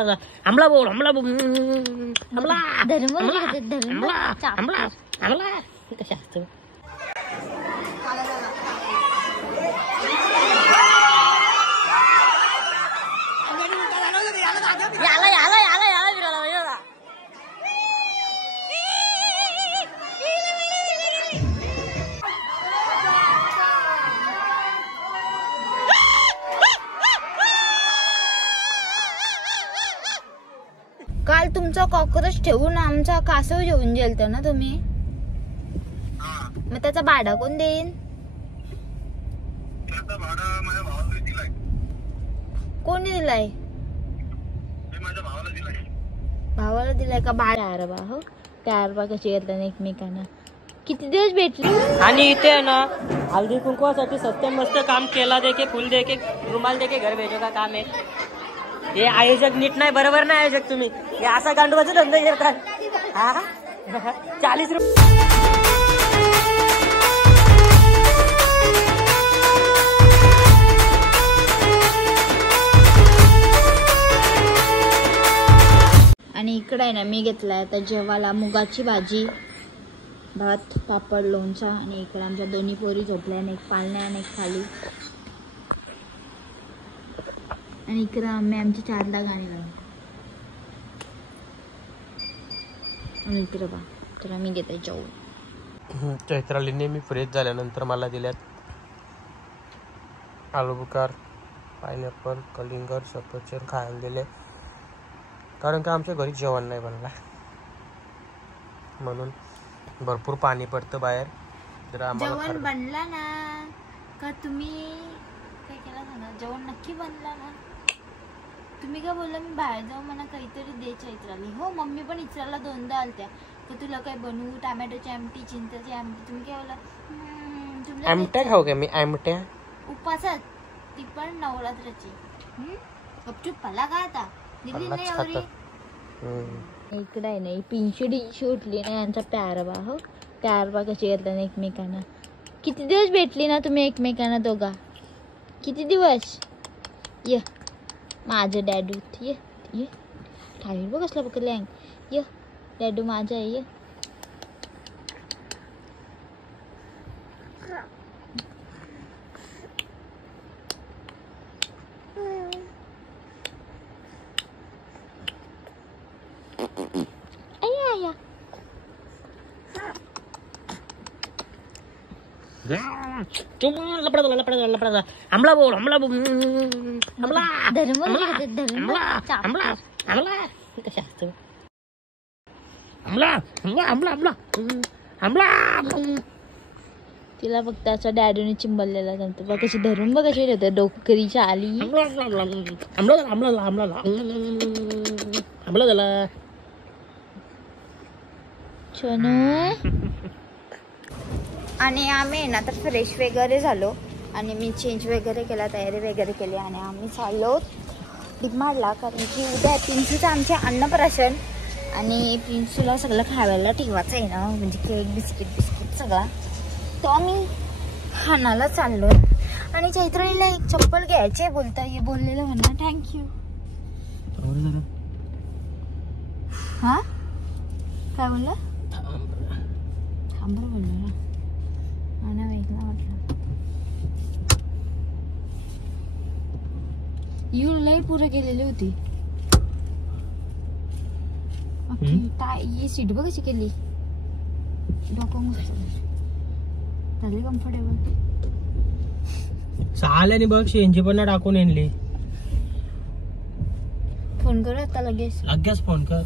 लपडाचा आमला बोल आमला आमला आमला आमला कशा असतो काल तुमचा कॉकरोच ठेवून आमचा कासव घेऊन गेलत ना तुम्ही, मग त्याचा भाडा कोण देईन? कोणी दिलाय? भावाला दिलाय का? भाडा बा हो चार बा कशी येतात एकमेकांना. किती दिवस भेटले? आणि इथे ना हल्दी कुंकवासाठी सत्य मस्त काम केला देके फुल देके रुमाल देके घर भेजो का काम आहे. हे आयोजक नीट नाही, बरोबर नाही आयोजक तुम्ही. हे असा गांडूबाचा धंदा करतात. हा 40 रुपये. आणि इकडे आहे ना मी घेतलाय आता जेवायला मुगाची भाजी, भात, पापड, लोणचा. आणि इकडे आमच्या दोन्ही पोरी झोपल्या, आणि एक पाळण्या आणि एक खाली. आणि इकडे आम्ही आमची 4ला गाणी लावली. आणि इकडे बा तर आम्ही घेतोय जेवण. चैत्राली नेहमी फ्रेश झाल्यानंतर मला दिल्यात आलूबुखार, पायनॅपल, कलिंगड, सफरचंद खायला दिले. कारण का आमच्या घरी जेवण नाही बनला, म्हणून भरपूर पाणी पडतं बाहेर. जर आम्हाला जेवण बनला ना का तुम्ही काय केलं सांगा? जेवण नक्की बनला ना? तुम्ही काय बोलला मी बाहेर जाऊ म्हणा काहीतरी दे चैत्राली. हो मम्मी पण इचराला 2दा आलत्या तर तुला काय बनवू, टोमॅटोची आमटी, चिंचेची आमटी. तुम्ही काय बोला आमट्या खाऊ का मी? आमट्या उपासात, ती पण नवरात्राची. गपचूप पला का आता दिली नाही एवढी. इकडे आहे नाही पिंचडी उठली नाही यांचा प्यार बा हो. प्यार बा कशी येतात एकमेकांना. किती दिवस भेटली ना तुम्ही एकमेकांना दोघा? किती दिवस? ये माझं डॅडू ये ये ठाईर बघ कसला बघ लँग. ये डॅडू माझा आहे. ये लपडाचा आमला बोल आमला आमला आमला कशा असतो आमला आमला आमला आमला आमला. तिला फक्त असं डॅडूने चिंबललेला नंतर बघ कशी धरून बघ कशी होतं डोकरीच्या आली. आमला आमला आमला आमला झाला छनू. आणि आम्ही ना तर फ्रेश वगैरे झालो आणि मी चेंज वगैरे केला, तयारी वगैरे केली आणि आम्ही चाललो डिमार्टला. कारण की उद्या पिंचूचं आमचे अन्नप्राशन आणि पिंचूला सगळं खायला ठेवायचं आहे ना, म्हणजे केक बिस्किट सगळा. तो आम्ही खानाला चाललो. आणि चैत्रालीला एक चप्पल घ्यायचे बोलता ये बोललेलं म्हणा थँक्यू. हा काय बोलला? थांबर बोललो ना. मला वेगळा वाटलं. यू लई पुरं केलेली होती. ही सीट बघ कशी केली. डोकं मस्त झाली कम्फर्टेबल. चाल्याने बघ शेंजी पण टाकून आणली. फोन कर आता लगेच फोन कर.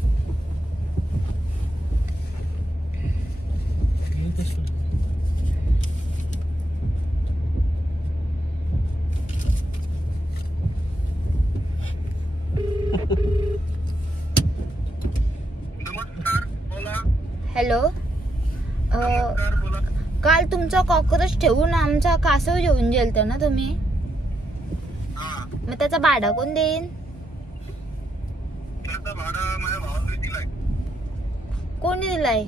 हॅलो. काल तुमचा कॉकरोच ठेवून आमचा कासव घेऊन गेलत ना तुम्ही, मग त्याचा भाडा कोण देईन? कोणी दिलाय?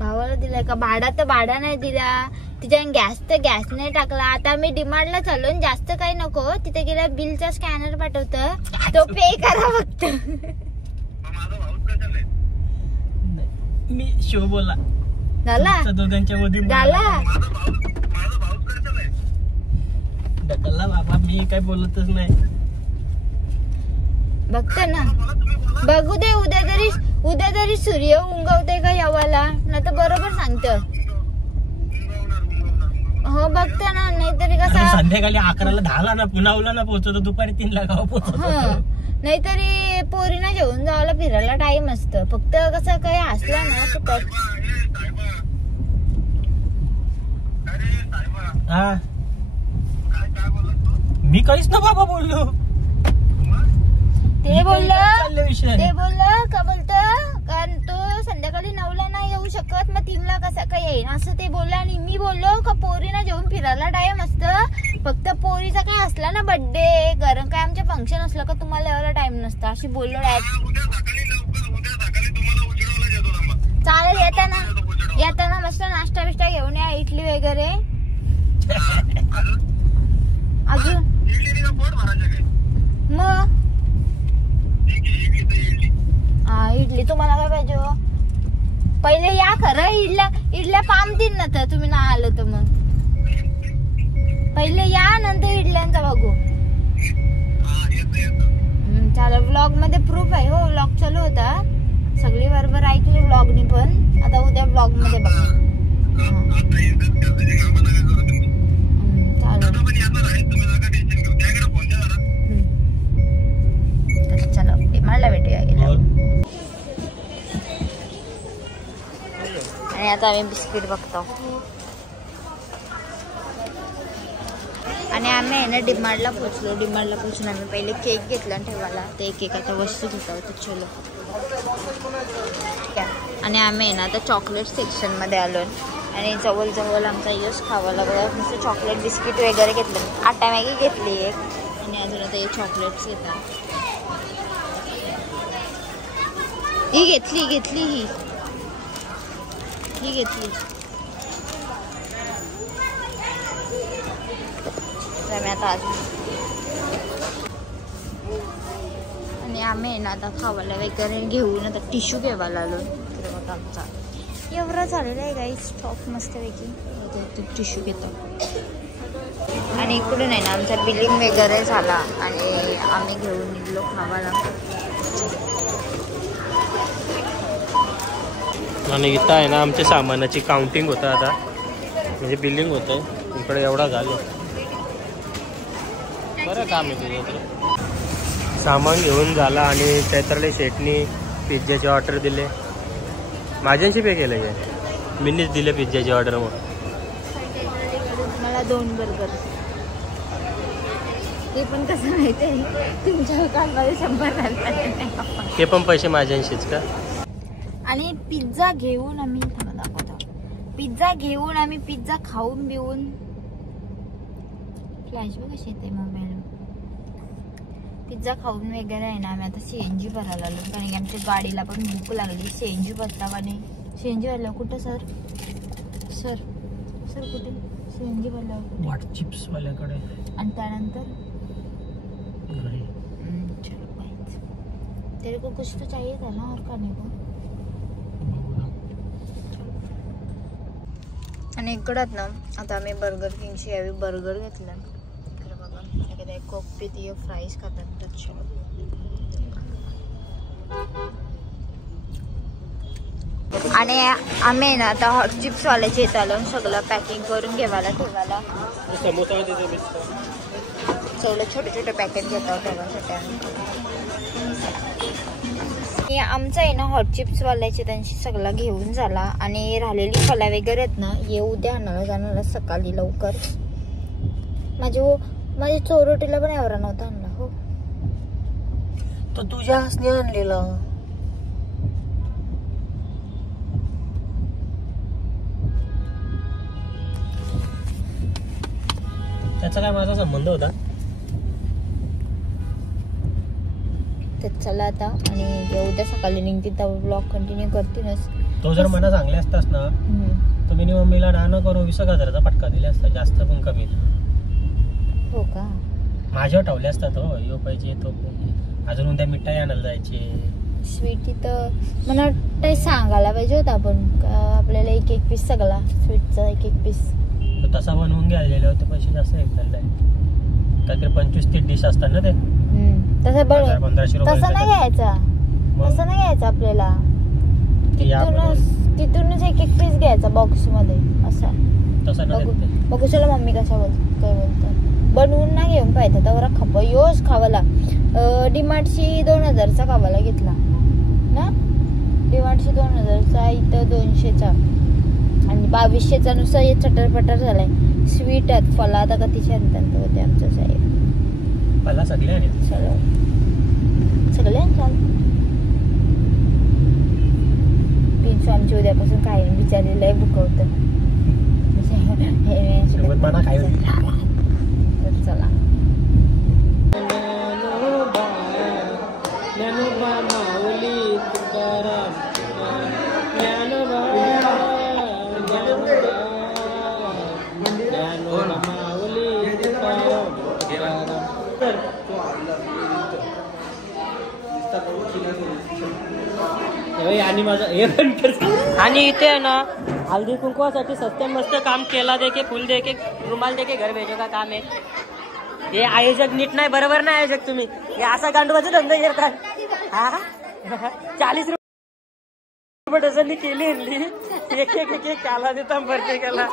भावाला दिलाय का? भाडा तर भाडा नाही दिला तिच्या, गॅस तर गॅस नाही टाकला. आता मी डिमांडला चालून जास्त काही नको, तिथे गेल्या बिलचा स्कॅनर पाठवतं, तो पे करा फक्त. मी शो बोला झाला दोघांच्या मध्ये झाला. ढकलला बाबा, मी काय बोलतच नाही. बघते ना, बघू दे उद्या तरी सूर्य उंगवते का यावाला, नाही तर बरोबर सांगतं. हो बघते ना, नाहीतरी कसं संध्याकाळी 11ला 10ला ना पुन्हा ना पोहोचतो, दुपारी 3ला गाव पोहोचतो. नाहीतरी पोरीना जेवून जायला फिरायला टाइम असतं. फक्त कसं काही असला ना तर हा, मी काहीच ना बाबा बोललो. ते बोललं का बोलतं, कारण तो संध्याकाळी 9ला नाही येऊ शकत, मग 3ला कसा काय येईल असं ते बोलला. आणि मी बोललो का पोरीना जेवून फिरायला टाइम असतं, फक्त पोरीचा काय असला ना बर्थडे, कारण काय आमचे फंक्शन असलं का तुम्हाला यायला टाइम नसतं, अशी बोललो. चालेल, येताना मस्त नाश्ता बिष्टा घेऊन या, इडली वगैरे. अजून मग हा, इडली तुम्हाला काय पाहिजे हो? पहिले या खरं, इडल्या पामतील ना तर तुम्ही नाही आलं तर. मग पहिले या, नंतर इडल्यांचा बघू. चालेल, व्लॉग मध्ये प्रूफ आहे हो, व्लॉग चालू होता, सगळी बरोबर ऐकली व्लॉगनी, पण आता उद्या व्लॉग मध्ये बघा. चलो डिमांडला भेटूया गेला. आणि आता आम्ही बिस्किट बघतो. आणि आम्ही आहे ना डिमांडला पोहोचलो. डिमांडला पोहोचून आम्ही पहिले केक घेतला ठेवायला, ते एक आता वस्तू घेता होतं. चलो ठीक आहे. आणि आम्ही आहे ना आता चॉकलेट सेक्शन मध्ये आलो, आणि जवळ आमचा यश खावाला बघा, नुसतं चॉकलेट बिस्किट वगैरे घेतलं. आटा मॅगी घेतली एक, आणि अजून आता हे चॉकलेट्स घेतात. ही घेतली ही घेतली. आता आणि आम्ही ना आता खावायला वगैरे घेऊन आता टिश्यू घेवायला आलो. बघा आमचा एवढा झालेला आहे गाईस, स्टॉक मस्तपैकी टिश्यू घेतो. आणि इकडून आहे ना आमचा बिलिंग वगैरे झाला, आणि आम्ही घेऊन निघलो खावायला. आणि इथं आहे ना आमच्या सामानाची काउंटिंग होतं आता, म्हणजे बिलिंग होतं. इकडे एवढा झालं, बरं काम आहे तुझं तर. सामान घेऊन झाला, आणि चैत्रले शेटनी पिझ्झाची ऑर्डर दिले. माझ्यांशी पे केलं आहे, मीनीच दिले पिझ्झाची ऑर्डर. मग मला 2 बर्गर, ते पण कसं माहिती आहे तुमच्या कालमध्ये 100 झाले, ते पण पैसे माझ्यांशीच का. आणि पिझ्झा घेऊन आम्ही दाखवतो, पिझ्झा खाऊन बिऊन फ्लॅशबॅक कशी येते मोबाईल. पिझ्झा खाऊन वगैरे आहे ना आम्ही आता CNG भरायला आलो, कारण की आमच्या गाडीला पण भूक लागली. CNG भरतावाने CNG भरलं कुठं सर कुठे CNG भरलं वाट चिप्स वाल्याकडे, आणि त्यानंतर चलो तेरे को कुछ तो चाहिए था ना और खाने को. आणि इकडं ना आता आम्ही बर्गर किंगची यावी बर्गर घेतला. इकडे बघा एखाद्या कोकपीत फ्राईज खातात. आणि आम्ही ना आता हॉट चिप्स वाल्याचे इथं आलो, सगळं पॅकिंग करून घेवायला ठेवायला. सगळं छोटे छोटे पॅकेट घेतो ठेवायसाठी आम्ही. आमचं आहे ना हॉट चिप्स वाल्याचे त्यांची सगळं घेऊन झाला, आणि राहिलेली फळं वगैरे आहेत ना ये उद्या आणायला जाणार सकाळी लवकर. माझी चोरोटीला पण एवढा नव्हता आणला हो, तो तुझ्या हसने आणलेला. त्याचा काय माझा संबंध होता. तर चला आता, आणि उद्या सकाळी निघते तर ब्लॉग कंटिन्यू करतीनच. तो जर मला सांगले असतास ना तर मिनिमम मीला ना करून 20,000चा फटका दिले असता, जास्त पण कमी. हो का? माझ्यावर ठेवले असतात. हो यो पाहिजे तो पाहिजे, अजून उद्या मिठाई आणायला जायचे. स्वीट तिथं मला वाटतं सांगायला पाहिजे होतं आपण आपल्याला एक पीस सगळा स्वीटचा एक पीस. तसा बनवून घ्यायला गेले होते, पैसे जास्त घेतले. काहीतरी 25-30 डिश असतात ना ते. तसं बरं 1500 रुपये. तसं नाही घ्यायचा, तसं नाही घ्यायचं आपल्याला. तिथूनच एक पीस घ्यायचा बॉक्स मध्ये असा. तसं नाही. बघू चला मम्मी कशा काय बोलतात. बनवून नाही घेऊन पाहिजे तर खप योच खावाला. डिमार्टशी 2000चा खावाला घेतला ना. डिमार्टशी 2000चा, इथं 200चा आणि 2200चा. नुसार हे चटरपटर झालाय. स्वीट आहेत फला आता कधी शांत होते आमचं साहेब. फला सगळे आणि सगळे चाल पिंचू आमची उद्यापासून काही नाही बिचारीला आहे बुकवतं. चला आणि माझं हे पण आणि इथे आहे ना हल्दी कुंकवासाठी सस्ते मस्त काम केला देके फूल देके रुमाल देके घर भेजो का काम आहे. हे आयोजक नीट नाही, बरोबर नाही आयोजक तुम्ही. हे असा गांडवाचा धंदा करतात. हा 40 रुपये डझननी केली एक काला देता प्रत्येकाला.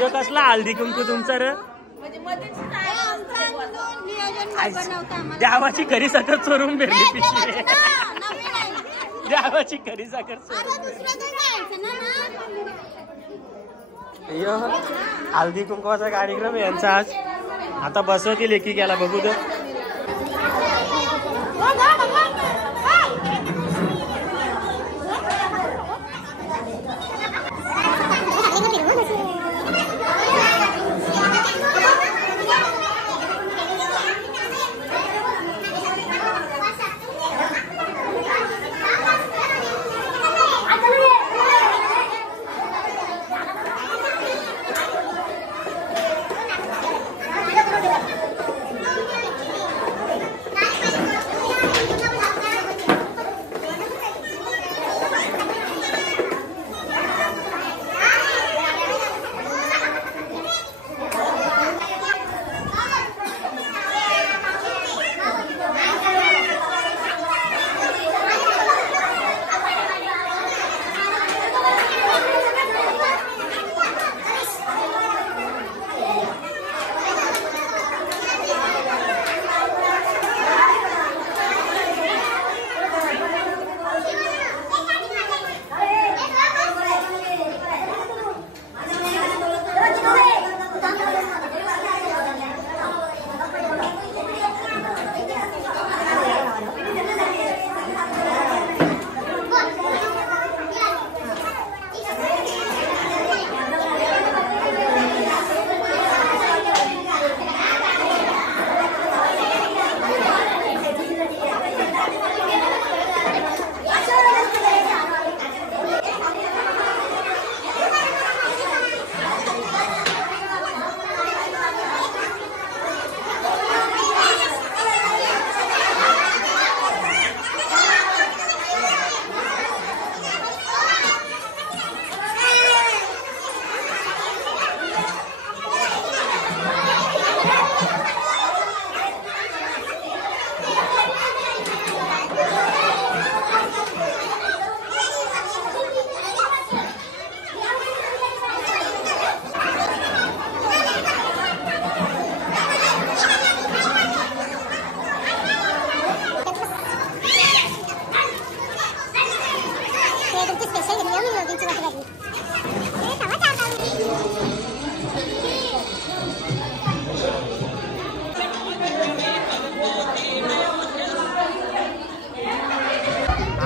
यो कसला हल्दी कुंकू तुमचा र. देवाची खरी साखर चोरून भेटली पिशवी. देवाची खरी साखर हल्दी कुंकवाचा कार्यक्रम आहे यांचा आज. आता बसवतील एकी गेला बघू तर.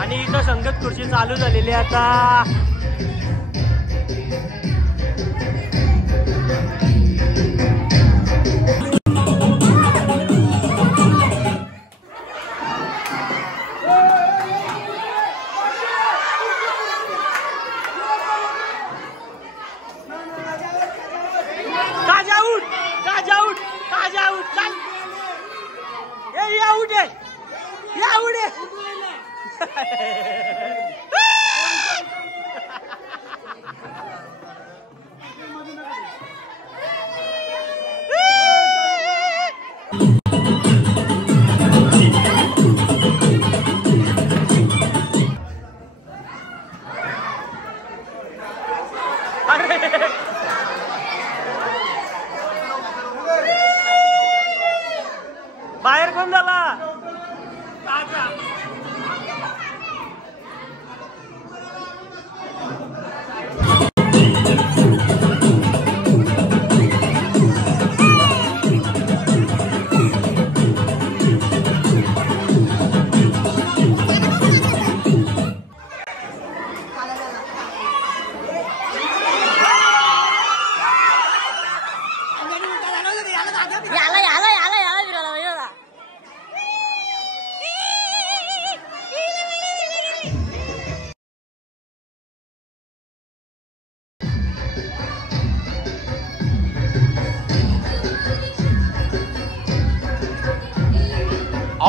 आणि इथं संगत खुर्ची चालू झालेली आता.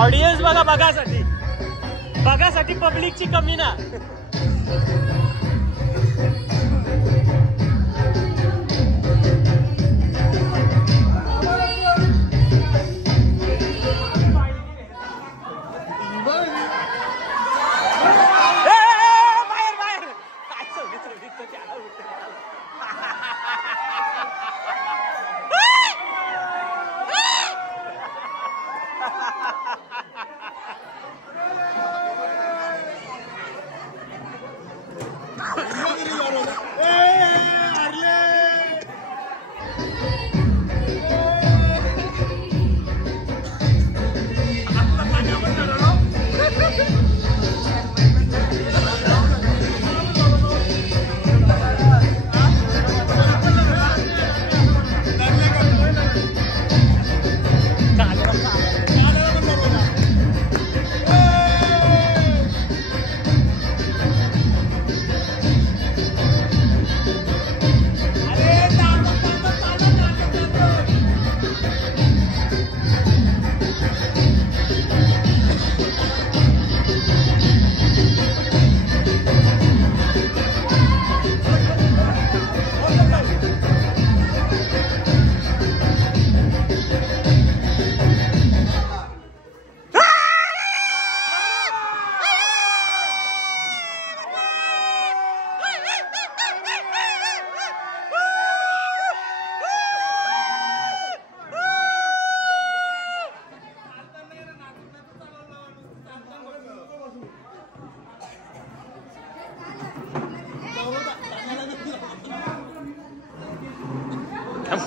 ऑडियन्स बघा, बघासाठी पब्लिकची कमी ना.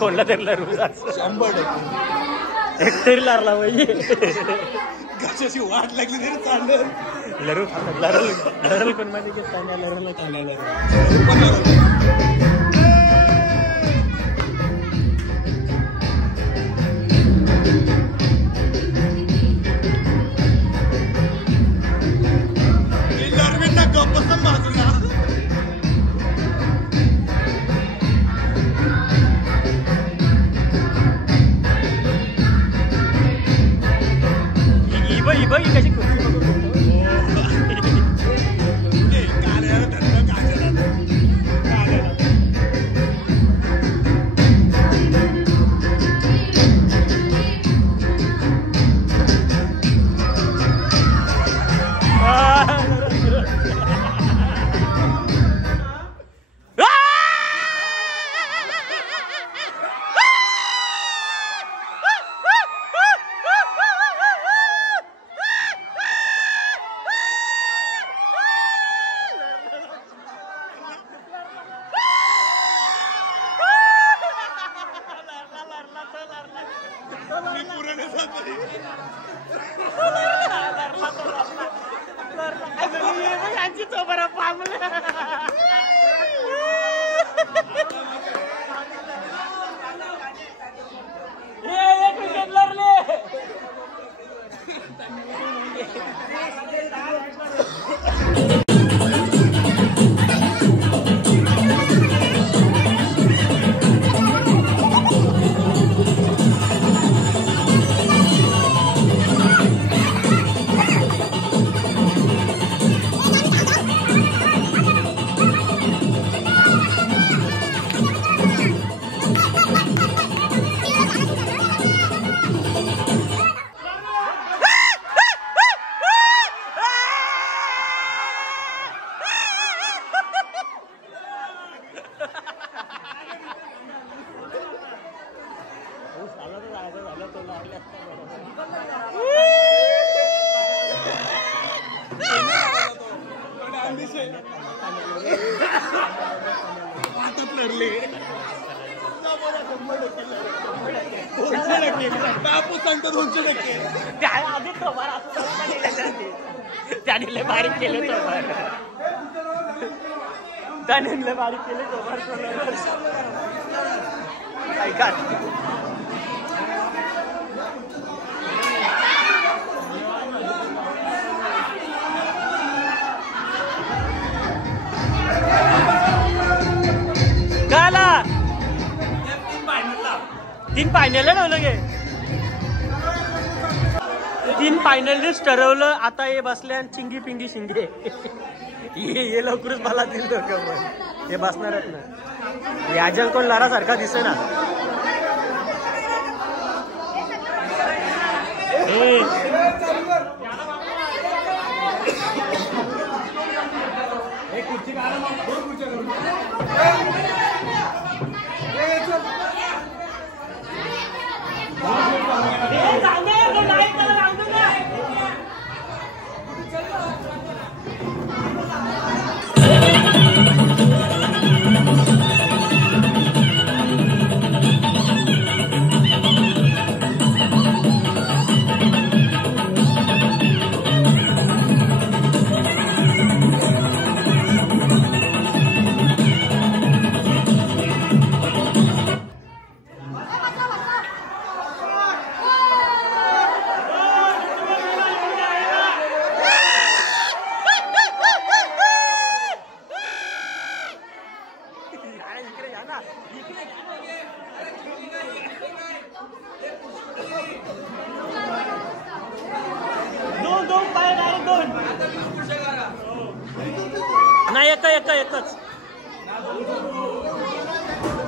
कोणला तरी लरू 100% एकतरी लारला पाहिजे. कशाची वाट लागली तरी चाललं. लरल कोण माहिती लरल चाललं. लरवींना गप्पसम बाजूला. बघ कशी त्याने बारीक केले तो त्याने बारीक केले तो ऐका गाला 3 फायनल ना लगे तीन फायनलिस्ट ठरवलं. आता हे बसले आणि चिंगी पिंगी शिंगे. हे लवकरच मला दिल हे बसणारच ना. याजल कोण लारासारखा दिसे ना. नाही एकच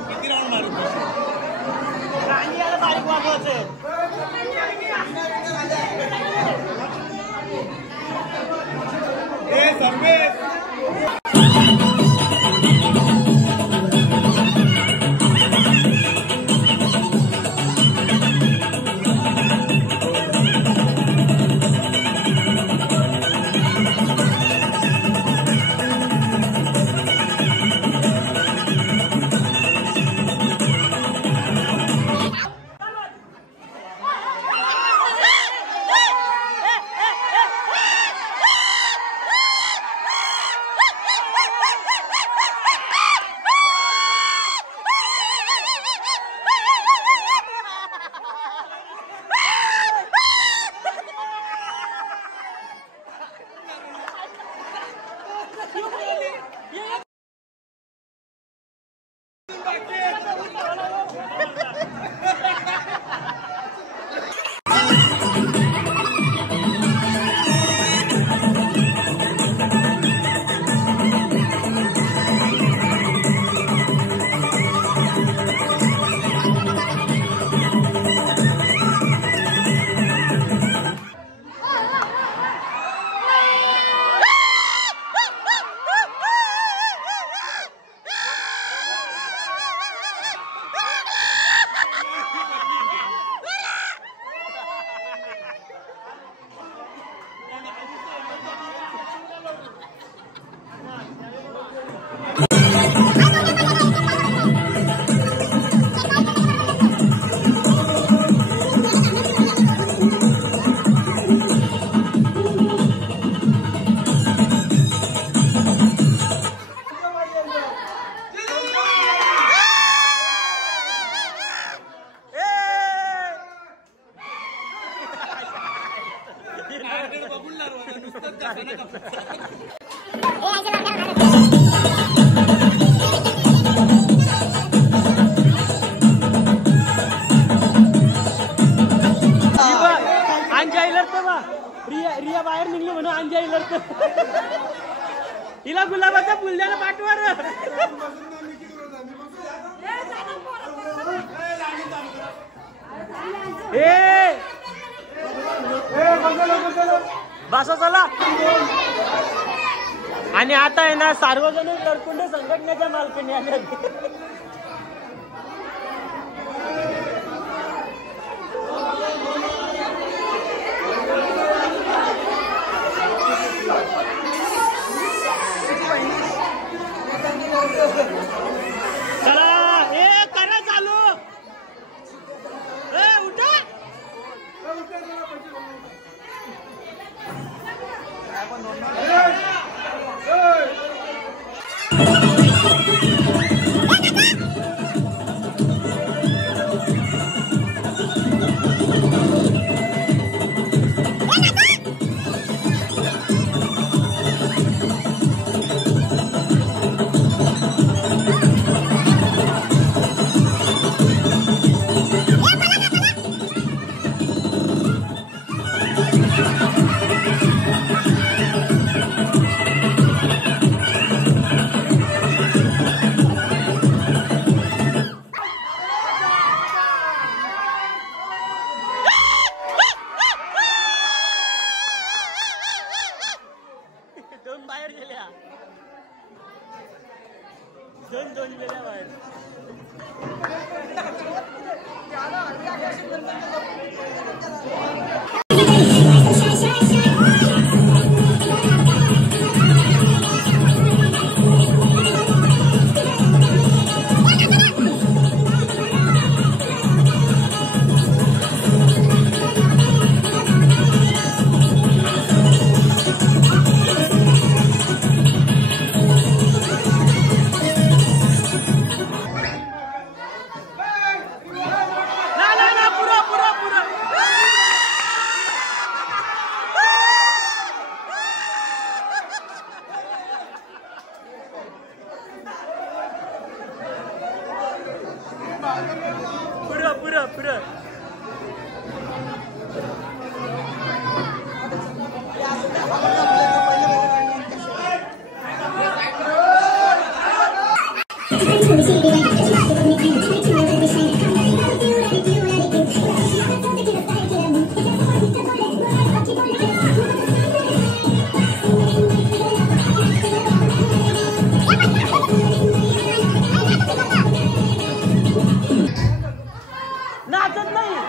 किती राऊंड मारू बारीक वाजवायचं. सर्वेश रिया बाहेर निघली म्हणून अंजाईला तिला गुलाबाचा फुल द्यायला पाठवा. बसा चला. आणि आता आहे ना सार्वजनिक तरकुंड संघटनेच्या मालकीने आल्या. चला करा चालू. उठा. दोन गेल्या बाहेर. पुरं नाचत नाही.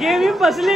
गेमी फसली.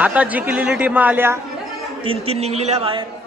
आता जिंकलेली टीम आल्या, 3-3 निघलेल्या बाहेर.